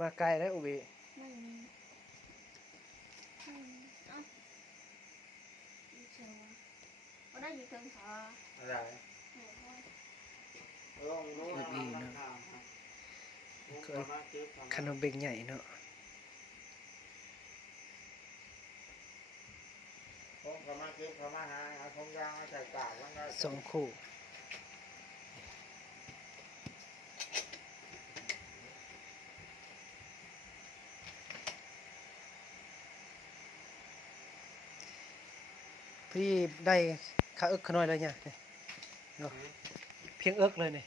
มาไกลแล้วอุบิไม่มีเอ้าอยู่เชียววะก็ได้อยู่เทิงสาอะไรรู้นะขนมเบงใหญ่เนาะผมก็มาเก็บเขามาหาเอาทงยางมาใส่กากแล้วก็สองคู่พี่ได้ขาเอิกขน้อยเลยเนี่ยเนาะเพียงเอิกเลยเนี่ย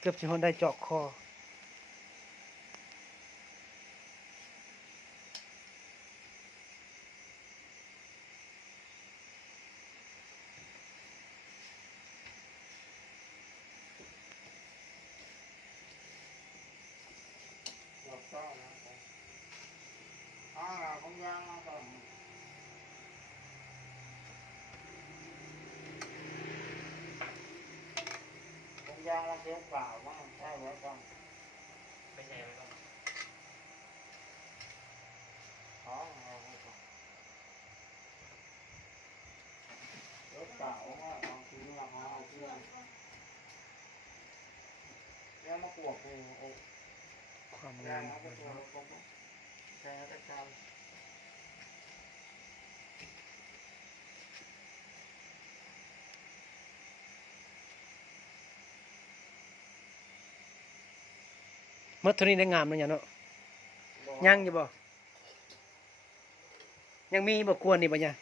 เกือบจะคนได้เจาะคอทงยางมาก่อนทงยางมาเก็บเปล่าว่าใช่ไว้ก่อนไม่ใช่ไว้ก่อนอ๋อเอาไว้ก่อนเก็บเปล่าว่าเอาทีนี้เอาทีนี้แล้วมาปวกเลยโอ้ความงาง าม มเอาไปตัวเราก็ใช้ได้การเมื่อเท่านี้ได้งามแล้วเนี่ยเนาะยังอยู่บ่ยังมีบ่กวนนี่บ่เนี่ย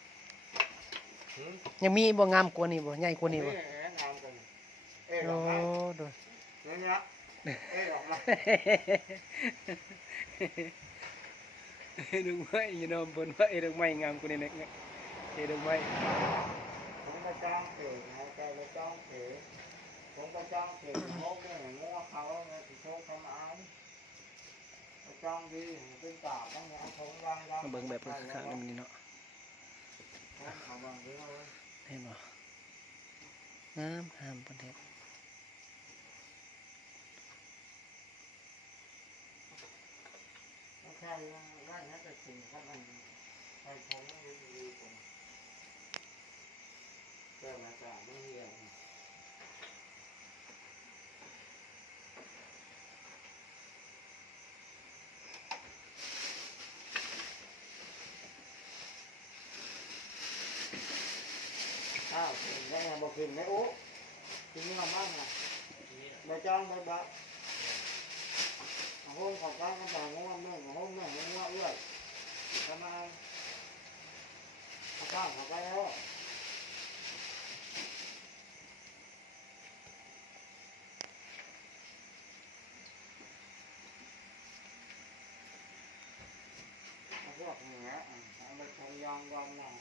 ยังมีบ่งามกว่านี่บ่ใหญ่กว่านี่บ่โอ้โดยเนี่ยออกมาดอกไม้อยู่เนาะบนว่าดอกไม้งามกว่านี่เนี่ยดอกไม้ผมก็จ้างเก๋นะแกเลยจ้างเก๋ผมก็จ้างเก๋งกเนี่ยงัวเขาเนี่ยที่โชคทำเอาจ้างดีเป็นตาต้องเอาทงยางมาเบิ่งแบบข้างๆนี่เนาะเห็นบ่งามประเทศใช่ว่าน่าจะสิ่งที่มันใช้ทงดีๆผมเกิดมาจากไม่เหี้ยอ้าวได้ไงบอกกินไม่โอ้กินนี่มาบ้างนะใบจ้องใบบ้าhôm học các con bà ngon nữa hôm này nó ngon rồi cảm ơn sao học cái đó học nhẹ, học không gian quan là